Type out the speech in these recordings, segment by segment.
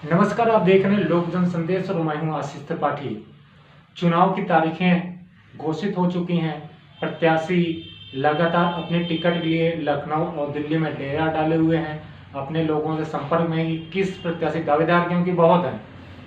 नमस्कार, आप देख रहे हैं लोक जन संदेश और मैं हूं आशीष त्रिपाठी। चुनाव की तारीखें घोषित हो चुकी हैं। प्रत्याशी लगातार अपने टिकट के लिए लखनऊ और दिल्ली में डेरा डाले हुए हैं। अपने लोगों से संपर्क में ही किस प्रत्याशी दावेदार, क्योंकि बहुत हैं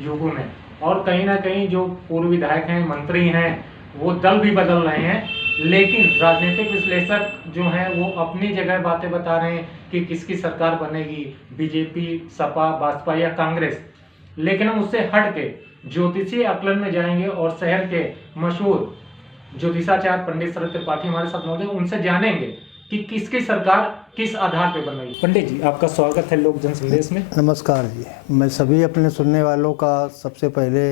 युगों में, और कहीं ना कहीं जो पूर्व विधायक हैं, मंत्री हैं, वो दल भी बदल रहे हैं। लेकिन राजनीतिक विश्लेषक जो हैं वो अपनी जगह बातें बता रहे हैं कि किसकी सरकार बनेगी, बीजेपी, सपा, भाजपा या कांग्रेस। लेकिन हम उससे हट के ज्योतिषीय आकलन में जाएंगे और शहर के मशहूर ज्योतिषाचार्य पंडित शरद त्रिपाठी हमारे साथ मौजूद हैं। उनसे जानेंगे कि किसकी सरकार किस आधार पर बन रही है। पंडित जी, आपका स्वागत है लोक जन संदेश में। नमस्कार जी। मैं सभी अपने सुनने वालों का सबसे पहले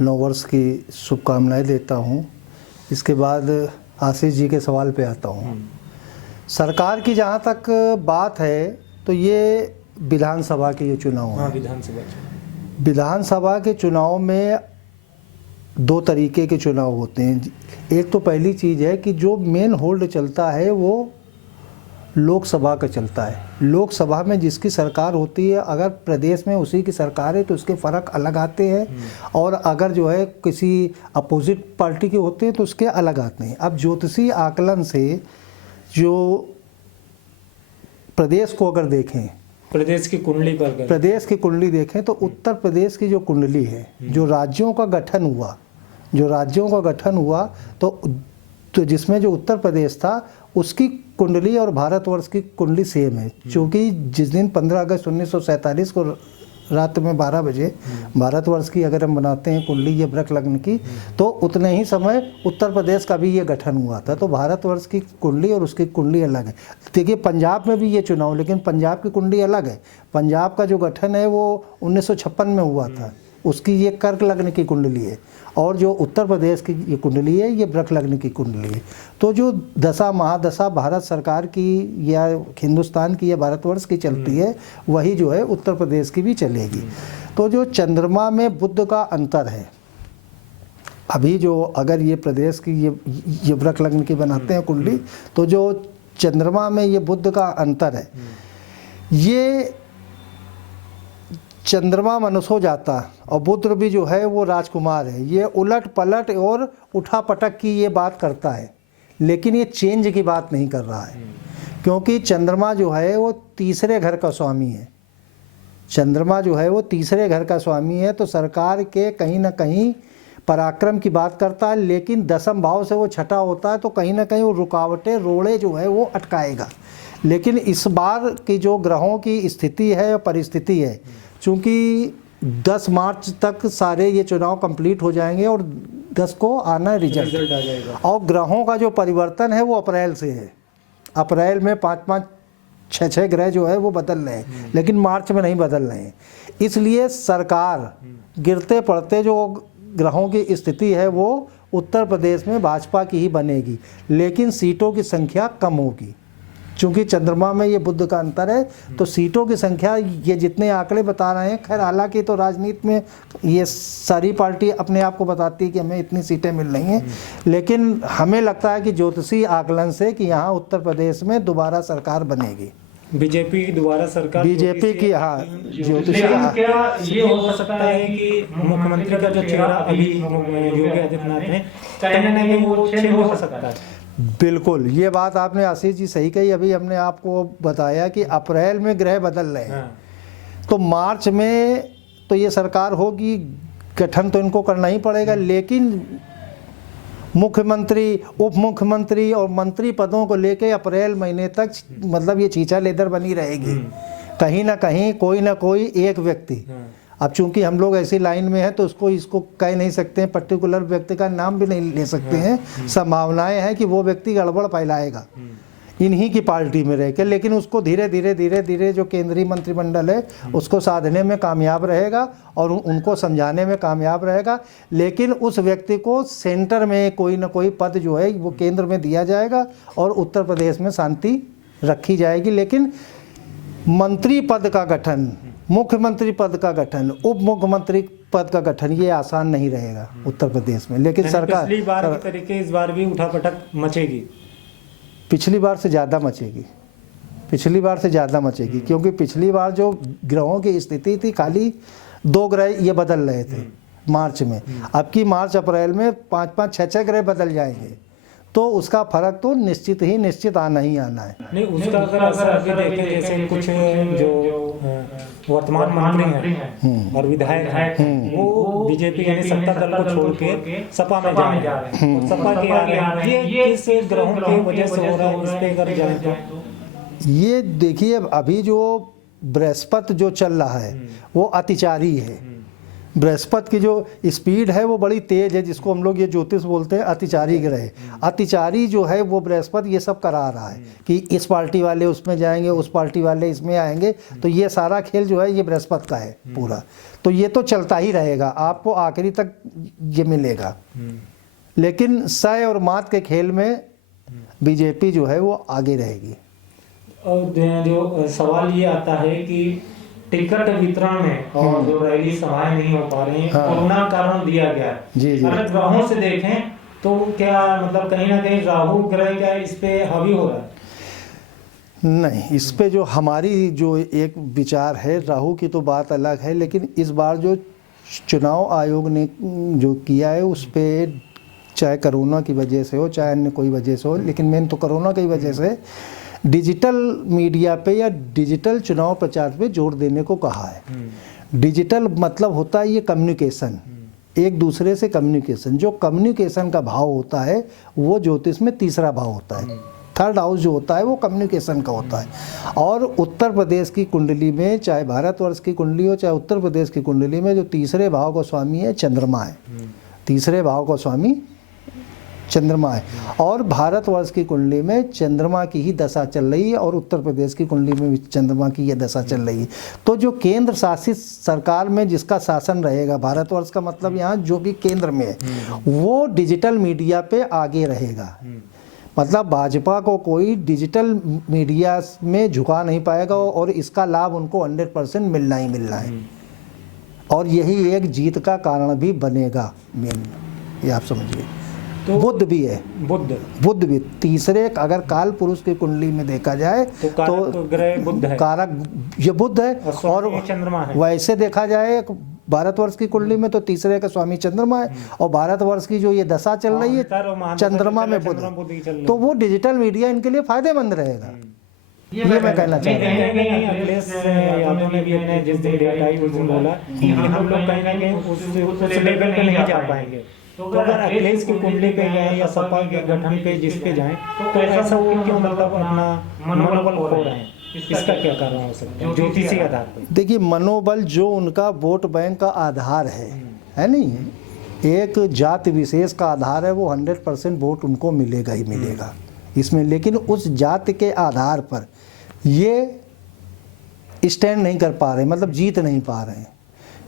नववर्ष की शुभकामनाएं देता हूं। इसके बाद आशीष जी के सवाल पे आता हूं। सरकार की जहां तक बात है तो ये विधानसभा के ये चुनाव हैं। विधानसभा के चुनाव में दो तरीके के चुनाव होते हैं। एक तो पहली चीज़ है कि जो मेन होल्ड चलता है वो लोकसभा का चलता है। लोकसभा में जिसकी सरकार होती है, अगर प्रदेश में उसी की सरकार है तो उसके फ़र्क अलग आते हैं, और अगर जो है किसी अपोजिट पार्टी के होते हैं तो उसके अलग आते हैं। अब ज्योतिषीय आकलन से जो प्रदेश को अगर देखें, प्रदेश की कुंडली देखें तो उत्तर प्रदेश की जो कुंडली है, जो राज्यों का गठन हुआ तो जिसमें जो उत्तर प्रदेश था उसकी कुंडली और भारतवर्ष की कुंडली सेम है। क्योंकि जिस दिन 15 अगस्त 1947 को रात में 12 बजे भारतवर्ष की अगर हम बनाते हैं कुंडली ये वृक लग्न की, तो उतने ही समय उत्तर प्रदेश का भी ये गठन हुआ था। तो भारतवर्ष की कुंडली और उसकी कुंडली अलग है। देखिए पंजाब में भी ये चुनाव, लेकिन पंजाब की कुंडली अलग है। पंजाब का जो गठन है वो 1956 में हुआ था, उसकी ये कर्क लग्न की कुंडली है, और जो उत्तर प्रदेश की ये कुंडली है ये वृक लग्न की कुंडली है। तो जो दशा महादशा भारत सरकार की या हिंदुस्तान की या भारतवर्ष की चलती है, वही जो है उत्तर प्रदेश की भी चलेगी। तो जो चंद्रमा में बुध का अंतर है, अभी जो अगर ये प्रदेश की ये वृक लग्न की बनाते हैं कुंडली, तो जो चंद्रमा में ये बुध का अंतर है, ये चंद्रमा मनुष्य हो जाता और बुध भी जो है वो राजकुमार है। ये उलट पलट और उठा पटक की ये बात करता है, लेकिन ये चेंज की बात नहीं कर रहा है, क्योंकि चंद्रमा जो है वो तीसरे घर का स्वामी है। चंद्रमा जो है वो तीसरे घर का स्वामी है, तो सरकार के कहीं ना कहीं पराक्रम की बात करता है, लेकिन दसम भाव से वो छठा होता है तो कहीं ना कहीं वो रुकावटें, रोड़े जो है वो अटकाएगा। लेकिन इस बार की जो ग्रहों की स्थिति है, परिस्थिति है, चूँकि 10 मार्च तक सारे ये चुनाव कंप्लीट हो जाएंगे और 10 को आना रिजल्ट आ जाएगा। और ग्रहों का जो परिवर्तन है वो अप्रैल से है। अप्रैल में 5-5, 6-6 ग्रह जो है वो बदल रहे हैं, लेकिन मार्च में नहीं बदल रहे हैं। इसलिए सरकार गिरते पड़ते जो ग्रहों की स्थिति है वो उत्तर प्रदेश में भाजपा की ही बनेगी, लेकिन सीटों की संख्या कम होगी। चूँकि चंद्रमा में ये बुध का अंतर है, तो सीटों की संख्या ये जितने आंकड़े बता रहे हैं, खैर हालांकि तो राजनीति में ये सारी पार्टी अपने आप को बताती है कि हमें इतनी सीटें मिल रही हैं, लेकिन हमें लगता है कि ज्योतिषीय आकलन से कि यहाँ उत्तर प्रदेश में दोबारा सरकार बनेगी, बीजेपी की दोबारा सरकार, बीजेपी की। हाँ, ज्योतिषीय। क्या ये हो सकता है कि मुख्यमंत्री का जो चेहरा अभी योगी आदित्यनाथ है, कहीं ना कहीं वो चेंज हो सकता है? बिल्कुल, ये बात आपने आशीष जी सही कही। अभी हमने आपको बताया कि अप्रैल में ग्रह बदल रहे हैं, तो मार्च में तो ये सरकार होगी, गठन तो इनको करना ही पड़ेगा, लेकिन मुख्यमंत्री, उप मुख्यमंत्री और मंत्री पदों को लेके अप्रैल महीने तक मतलब ये चीचा लेदर बनी रहेगी। कहीं ना कहीं कोई ना कोई एक व्यक्ति, अब चूंकि हम लोग ऐसी लाइन में हैं तो इसको कह नहीं सकते हैं, पर्टिकुलर व्यक्ति का नाम भी नहीं ले सकते हैं। संभावनाएं हैं कि वो व्यक्ति गड़बड़ फैलाएगा इन्हीं की पार्टी में रह के, लेकिन उसको धीरे धीरे जो केंद्रीय मंत्रिमंडल है उसको साधने में कामयाब रहेगा और उनको समझाने में कामयाब रहेगा। लेकिन उस व्यक्ति को सेंटर में कोई ना कोई पद जो है वो केंद्र में दिया जाएगा और उत्तर प्रदेश में शांति रखी जाएगी। लेकिन मंत्री पद का गठन, मुख्यमंत्री पद का गठन, उप मुख्यमंत्री पद का गठन ये आसान नहीं रहेगा उत्तर प्रदेश में। लेकिन सरकार पिछली बार के तरीके इस बार भी उठापटक मचेगी, पिछली बार से ज़्यादा मचेगी। पिछली बार से ज़्यादा मचेगी, क्योंकि पिछली बार जो ग्रहों की स्थिति थी खाली 2 ग्रह ये बदल रहे थे मार्च में, अब की मार्च अप्रैल में 5-5 6-6 ग्रह बदल जाएंगे, तो उसका फर्क तो निश्चित आना ही आना है। नहीं, उसका अगर असर अभी देखें, जैसे कुछ जो वर्तमान मंत्री हैं और विधायक हैं वो बीजेपी यानी सत्ता दल को छोड़ के सपा में जा रहे हैं, तो सपा के आ रहे हैं, ये किस ग्रहों की वजह से हो रहा है, इस पे अगर जाए तो? ये देखिए, अभी जो बृहस्पति जो चल रहा है वो अतिचारी है। बृहस्पति की जो स्पीड है वो बड़ी तेज है, जिसको हम लोग ये ज्योतिष बोलते हैं अतिचारी ग्रह। अतिचारी जो है वो बृहस्पति ये सब करा रहा है कि इस पार्टी वाले उसमें जाएंगे, उस पार्टी वाले इसमें आएंगे, तो ये सारा खेल जो है ये बृहस्पति का है पूरा। तो ये तो चलता ही रहेगा, आपको आखिरी तक ये मिलेगा। लेकिन सय और मात के खेल में बीजेपी जो है वो आगे रहेगी। और जो सवाल ये आता है कि टिकट वितरण में और जो रैली सभाएं नहीं हो पा रही हैं, कोरोना कारण दिया गया है। जी। अगर ग्रहों से देखें तो क्या मतलब कहीं ना कहीं राहु ग्रह क्या इस पे हावी हो रहा है? नहीं, इस पे जो हमारी जो एक विचार है, राहु की तो बात अलग है, लेकिन इस बार जो चुनाव आयोग ने जो किया है उस पे, चाहे कोरोना की वजह से हो चाहे अन्य कोई वजह से हो, लेकिन मेन तो कोरोना की वजह से डिजिटल मीडिया पे या डिजिटल चुनाव प्रचार पे जोर देने को कहा है। डिजिटल मतलब होता है ये कम्युनिकेशन, एक दूसरे से कम्युनिकेशन। जो कम्युनिकेशन का भाव होता है वो ज्योतिष में तीसरा भाव होता है। थर्ड हाउस जो होता है वो कम्युनिकेशन का होता है। और उत्तर प्रदेश की कुंडली में, चाहे भारतवर्ष की कुंडली हो चाहे उत्तर प्रदेश की कुंडली में, जो तीसरे भाव का स्वामी है चंद्रमा है। तीसरे भाव का स्वामी चंद्रमा है। और भारतवर्ष की कुंडली में चंद्रमा की ही दशा चल रही है और उत्तर प्रदेश की कुंडली में भी चंद्रमा की यह दशा चल रही है। तो जो केंद्र शासित सरकार में जिसका शासन रहेगा, भारतवर्ष का मतलब यहाँ जो भी केंद्र में है, वो डिजिटल मीडिया पे आगे रहेगा। मतलब भाजपा को कोई डिजिटल मीडिया में झुका नहीं पाएगा और इसका लाभ उनको 100% मिलना ही मिलना है। और यही एक जीत का कारण भी बनेगा मेन, ये आप समझिए। तो बुध भी है, बुध भी तीसरे, अगर काल पुरुष की कुंडली में देखा जाए तो ग्रह बुध है, कारक ये बुध है और चंद्रमा है। वैसे देखा जाए भारतवर्ष की कुंडली में तो तीसरे का स्वामी चंद्रमा है और भारतवर्ष की जो ये दशा चल रही है चंद्रमा में बुध, तो वो डिजिटल मीडिया इनके लिए फायदेलेंद रहेगा। ये मैं कहना चाहता हूँ। अखिलेश यादव ने भी अपने जिस दिन डेट आई उस दिन बोला कि हम लोग कहीं ना कहीं उस लेवल पे नहीं जा पाएंगे। तो अगर अखिलेश की कुंडली पे गए या सपा के गठन पे जिस पे जाएं तो ऐसा वो क्यों मतलब अपना मनोबल खो रहे हैं? इसका क्या कारण हो सकता है ज्योतिषी आधार पर? देखिए, मनोबल जो उनका वोट बैंक का आधार है नहीं, एक जाति विशेष का आधार है, वो 100% वोट उनको मिलेगा ही मिलेगा इसमें। लेकिन उस जाति के आधार पर ये स्टैंड नहीं कर पा रहे, मतलब जीत नहीं पा रहे हैं,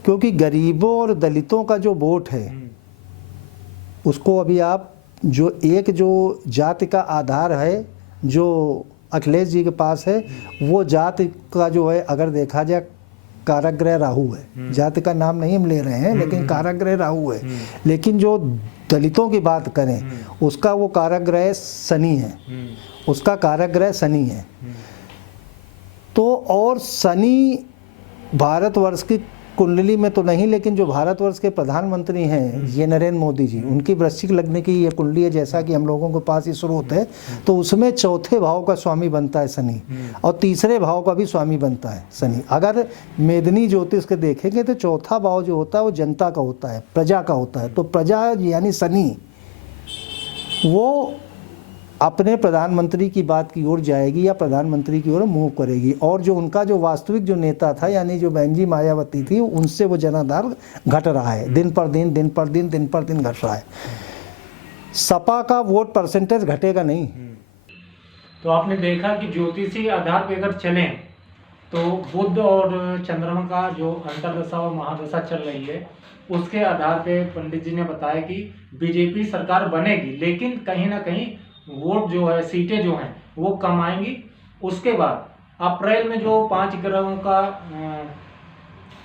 क्योंकि गरीबों और दलितों का जो वोट है उसको अभी आप जो एक जो जाति का आधार है जो अखिलेश जी के पास है, वो जाति का जो है अगर देखा जाए कारक ग्रह राहु है। जाति का नाम नहीं हम ले रहे हैं, लेकिन कारक ग्रह राहु है। लेकिन जो दलितों की बात करें उसका वो कारक ग्रह शनि है, उसका कारक ग्रह शनि है। तो और शनि भारतवर्ष की कुंडली में तो नहीं, लेकिन जो भारतवर्ष के प्रधानमंत्री हैं ये नरेंद्र मोदी जी, उनकी वृश्चिक लग्न की ये कुंडली है, जैसा कि हम लोगों के पास ये स्रोत है, तो उसमें चौथे भाव का स्वामी बनता है शनि और तीसरे भाव का भी स्वामी बनता है शनि। अगर मेदिनी ज्योतिष के देखेंगे तो चौथा भाव जो होता है वो जनता का होता है, प्रजा का होता है। तो प्रजा यानी शनि वो अपने प्रधानमंत्री की बात की ओर जाएगी या प्रधानमंत्री की ओर मूव करेगी। और जो उनका जो वास्तविक जो नेता था यानी जो बहन जी मायावती थी, उनसे वो जनाधार घट रहा है, दिन पर दिन घट रहा है। सपा का वोट परसेंटेज घटेगा नहीं। तो आपने देखा कि ज्योतिषी आधार पे अगर चलें तो बुध और चंद्रमा का जो अंतर्दशा और महादशा चल रही है उसके आधार पे पंडित जी ने बताया कि बीजेपी सरकार बनेगी, लेकिन कहीं ना कहीं वोट जो है, सीटें जो हैं वो कम आएंगी। उसके बाद अप्रैल में जो 5 ग्रहों का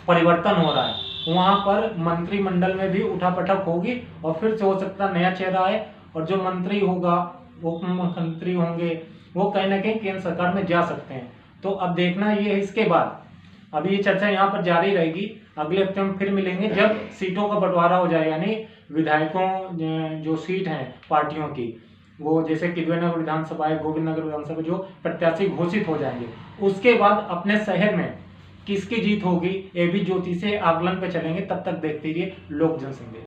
परिवर्तन हो रहा है वहाँ पर मंत्रिमंडल में भी उठापटक होगी और फिर से हो सकता नया चेहरा है और जो मंत्री होगा, उप मुख्यमंत्री होंगे वो कहीं ना कहीं केंद्र सरकार में जा सकते हैं। तो अब देखना ये है इसके बाद, अभी ये चर्चा यहाँ पर जारी रहेगी। अगले हफ्ते हम फिर मिलेंगे जब सीटों का बंटवारा हो जाए, यानी विधायकों जो सीट हैं पार्टियों की, वो जैसे किदवईनगर विधानसभा है, गोविंद नगर विधानसभा, जो प्रत्याशी घोषित हो जाएंगे, उसके बाद अपने शहर में किसकी जीत होगी ये भी ज्योतिषीय आकलन पे चलेंगे। तब तक देखते रहिए लोक जन संदेश।